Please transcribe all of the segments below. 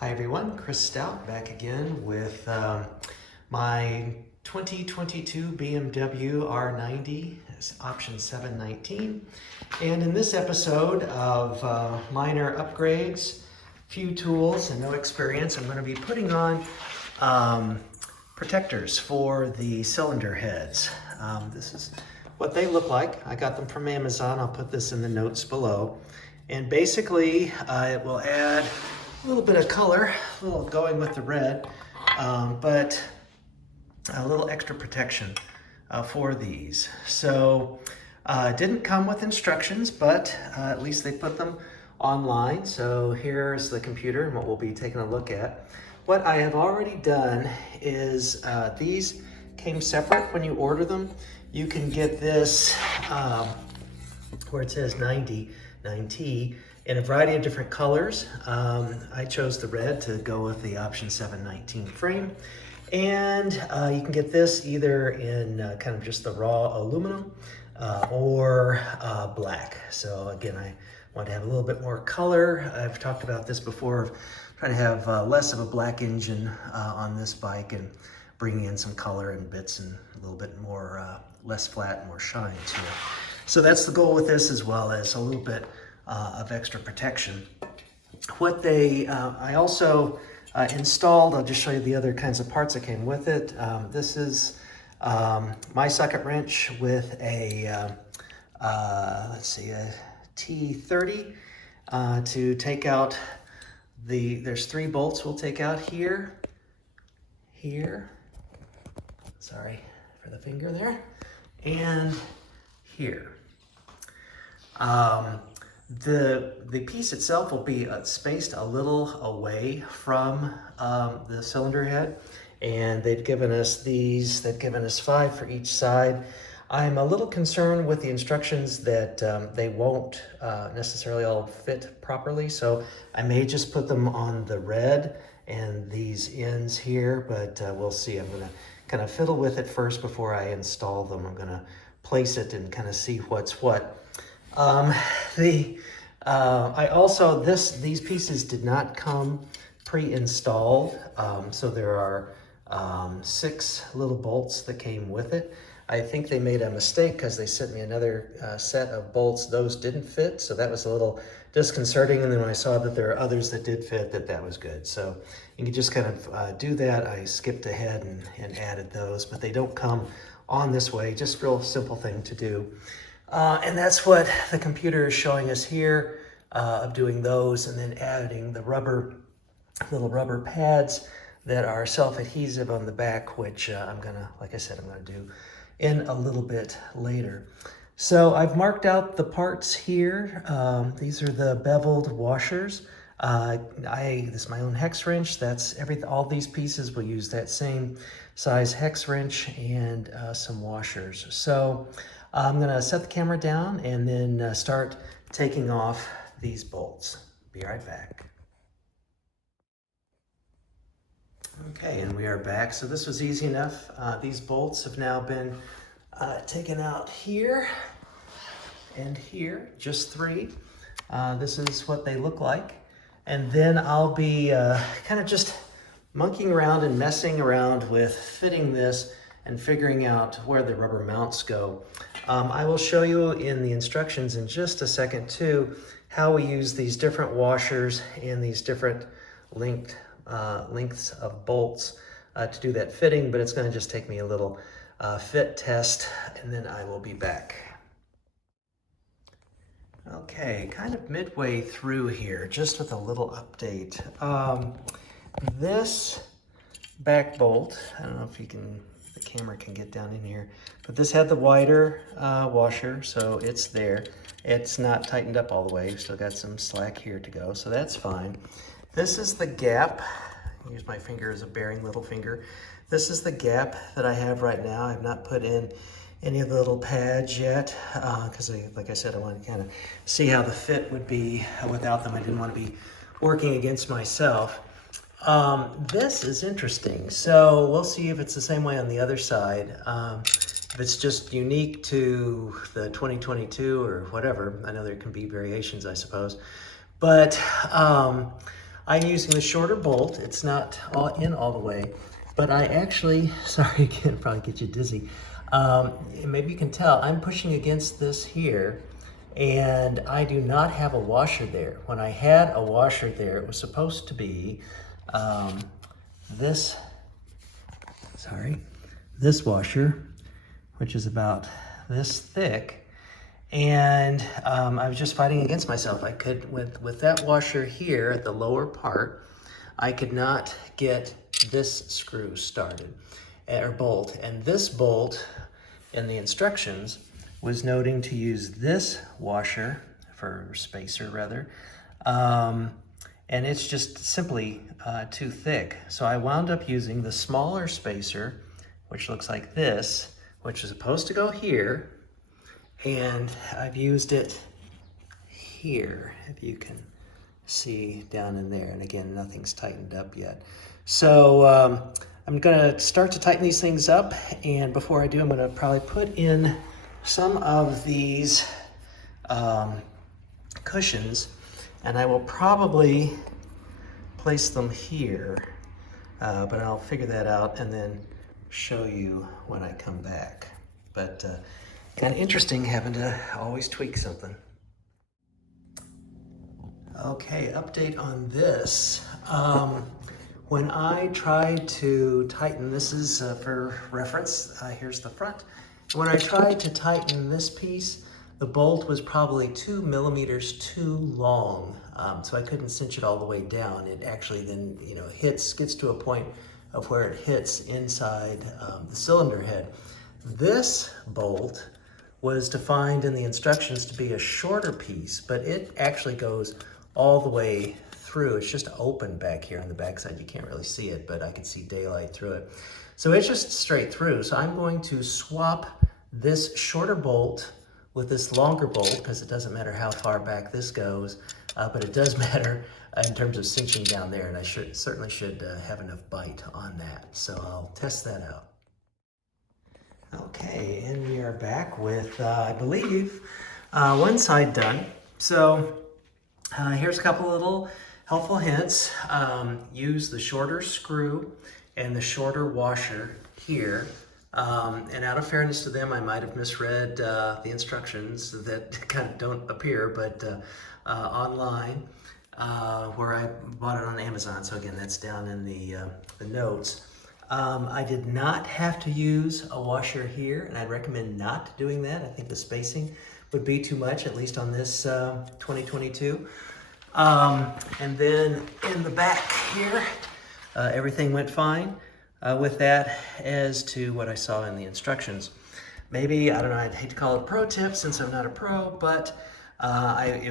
Hi everyone, Chris Stout back again with my 2022 BMW R90, option 719. And in this episode of minor upgrades, few tools and no experience, I'm going to be putting on protectors for the cylinder heads. This is what they look like. I got them from Amazon. I'll put this in the notes below. And basically, it will add a little bit of color, a little going with the red, but a little extra protection for these. So it didn't come with instructions, but at least they put them online. So here's the computer and what we'll be taking a look at. What I have already done is these came separate when you order them. You can get this where it says nineT in a variety of different colors. I chose the red to go with the option 719 frame. And you can get this either in kind of just the raw aluminum or black. So again, I want to have a little bit more color. I've talked about this before, of trying to have less of a black engine on this bike and bringing in some color and bits and a little bit more, less flat, more shine to it. So that's the goal with this, as well as a little bit of extra protection. What I also installed, I'll just show you the other kinds of parts that came with it. This is my socket wrench with a, let's see, a T30 to take out there's 3 bolts we'll take out here, sorry for the finger there, and here. The piece itself will be spaced a little away from the cylinder head, and they've given us these. They've given us 5 for each side. I'm a little concerned with the instructions that they won't necessarily all fit properly, so I may just put them on the red and these ends here, but we'll see. I'm gonna kind of fiddle with it first before I install them. I'm gonna place it and kind of see what's what. These pieces did not come pre-installed, so there are 6 little bolts that came with it. I think they made a mistake because they sent me another set of bolts. Those didn't fit, so that was a little disconcerting. And then when I saw that there are others that did fit, that was good. So you can just kind of do that. I skipped ahead and added those, but they don't come on this way. Just real simple thing to do. And that's what the computer is showing us here, of doing those and then adding the little rubber pads that are self-adhesive on the back, which I'm gonna do in a little bit later. So I've marked out the parts here. These are the beveled washers. This is my own hex wrench. All these pieces will use that same size hex wrench and some washers. So I'm gonna set the camera down and then start taking off these bolts. Be right back. Okay, and we are back. So this was easy enough. These bolts have now been taken out here and here, just 3. This is what they look like. And then I'll be kind of just monkeying around and messing around with fitting this and figuring out where the rubber mounts go. I will show you in the instructions in just a second too, how we use these different washers and these different lengths of bolts to do that fitting, but it's gonna just take me a little fit test, and then I will be back. Okay, kind of midway through here, just with a little update. This back bolt, I don't know if the camera can get down in here, but this had the wider washer, so it's there. It's not tightened up all the way. Still got some slack here to go, so that's fine. This is the gap. I use my finger as a bearing, little finger. This is the gap that I have right now. I've not put in any of the little pads yet, because like I said, I want to kind of see how the fit would be without them. I didn't want to be working against myself. This is interesting. So we'll see if it's the same way on the other side. If it's just unique to the 2022 or whatever. I know there can be variations, I suppose. But I'm using the shorter bolt. It's not all the way, but I actually, sorry again, probably get you dizzy. Maybe you can tell, I'm pushing against this here, and I do not have a washer there. When I had a washer there, it was supposed to be this washer, which is about this thick. And I was just fighting against myself. I could, with that washer here at the lower part, I could not get this screw started, or bolt. And this bolt in the instructions was noting to use this washer, for spacer rather, and it's just simply too thick. So I wound up using the smaller spacer, which looks like this, which is supposed to go here, and I've used it here, if you can see down in there. And again, nothing's tightened up yet. So I'm gonna start to tighten these things up, and before I do, I'm gonna probably put in some of these cushions, and I will probably place them here, but I'll figure that out and then show you when I come back. But kind of interesting having to always tweak something. Okay, update on this. When I tried to tighten, this is for reference, here's the front. When I tried to tighten this piece, the bolt was probably 2 millimeters too long, so I couldn't cinch it all the way down. It actually then, gets to a point of where it hits inside the cylinder head. This bolt was defined in the instructions to be a shorter piece, but it actually goes all the way through. It's just open back here on the backside. You can't really see it, but I can see daylight through it. So it's just straight through. So I'm going to swap this shorter bolt with this longer bolt, because it doesn't matter how far back this goes, but it does matter in terms of cinching down there, and I certainly should have enough bite on that. So I'll test that out. Okay, and we are back with, I believe, one side done. So here's a couple little helpful hints. Use the shorter screw and the shorter washer here. And out of fairness to them, I might have misread the instructions that kind of don't appear, but online, where I bought it on Amazon. So again, that's down in the notes. I did not have to use a washer here, and I'd recommend not doing that. I think the spacing would be too much, at least on this 2022. And then in the back here, everything went fine with that as to what I saw in the instructions. Maybe, I don't know, I'd hate to call it a pro tip since I'm not a pro, but I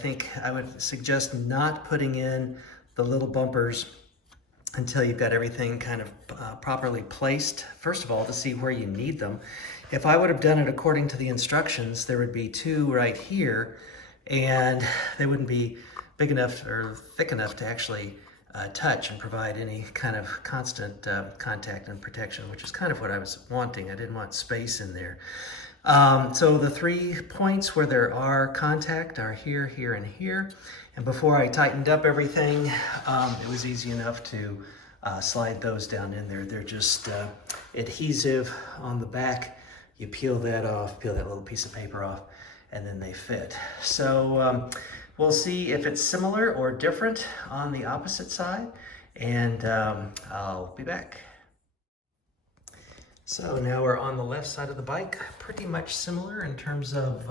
think I would suggest not putting in the little bumpers until you've got everything kind of properly placed, first of all, to see where you need them. If I would have done it according to the instructions, there would be 2 right here, and they wouldn't be big enough or thick enough to actually touch and provide any kind of constant contact and protection, which is kind of what I was wanting. I didn't want space in there. So the 3 points where there are contact are here, here, and here. And before I tightened up everything, it was easy enough to slide those down in there. They're just adhesive on the back. You peel that off, peel that little piece of paper off, and then they fit. So we'll see if it's similar or different on the opposite side, and I'll be back. So now we're on the left side of the bike, pretty much similar in terms of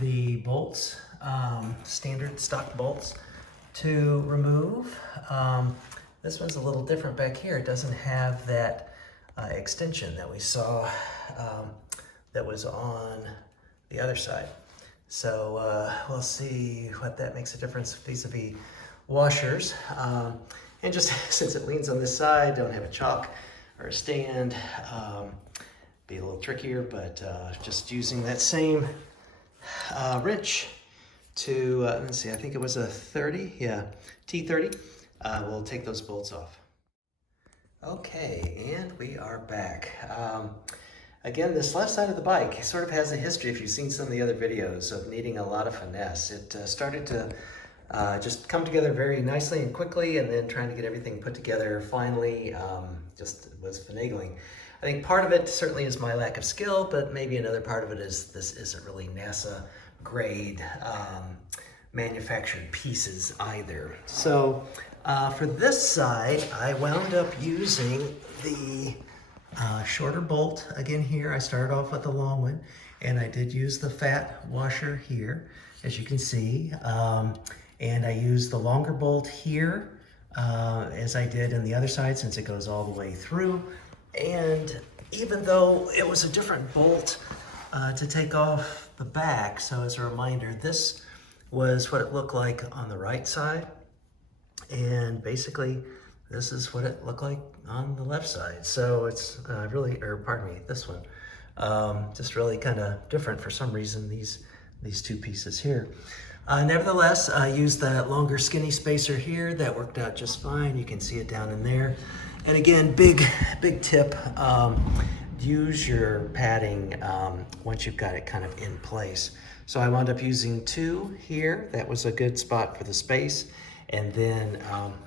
the bolts, standard stock bolts to remove. This one's a little different back here. It doesn't have that extension that we saw that was on the other side. So we'll see what that makes a difference vis-a-vis washers. And just since it leans on this side, don't have a chalk or a stand, be a little trickier, but just using that same wrench to, let's see, I think it was a 30, yeah, T30. We'll take those bolts off. Okay, and we are back. Again, this left side of the bike sort of has a history, if you've seen some of the other videos, of needing a lot of finesse. It started to just come together very nicely and quickly, and then trying to get everything put together finally just was finagling. I think part of it certainly is my lack of skill, but maybe another part of it is this isn't really NASA grade manufactured pieces either. So for this side, I wound up using the shorter bolt again here. I started off with the long one, and I did use the fat washer here, as you can see. And I used the longer bolt here, as I did in the other side, since it goes all the way through. And even though it was a different bolt to take off the back, so as a reminder, this was what it looked like on the right side. And basically, this is what it looked like on the left side. So it's really, or pardon me, this one, just really kind of different for some reason, these two pieces here. Nevertheless, I used that longer skinny spacer here. That worked out just fine. You can see it down in there. And again, big tip, use your padding once you've got it kind of in place. So I wound up using 2 here. That was a good spot for the space. And then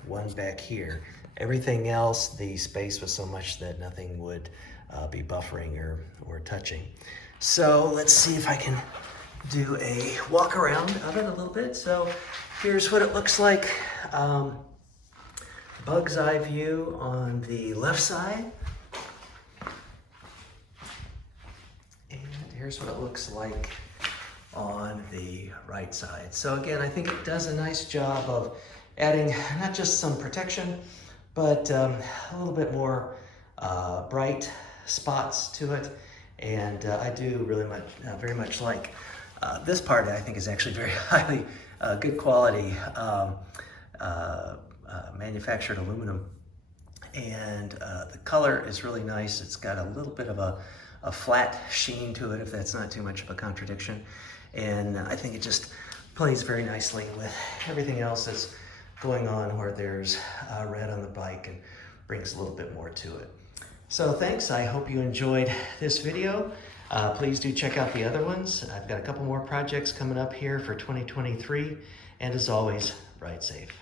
1 back here. Everything else, the space was so much that nothing would be buffering or touching. So let's see if I can do a walk around of it a little bit. So here's what it looks like. Bug's eye view on the left side. And here's what it looks like on the right side. So again, I think it does a nice job of adding not just some protection, but a little bit more bright spots to it. And I do really very much like this part. I think is actually very highly good quality manufactured aluminum. And the color is really nice. It's got a little bit of a flat sheen to it, if that's not too much of a contradiction. And I think it just plays very nicely with everything else that's going on, where there's red on the bike, and brings a little bit more to it. So thanks, I hope you enjoyed this video. Please do check out the other ones. I've got a couple more projects coming up here for 2023, and as always, ride safe.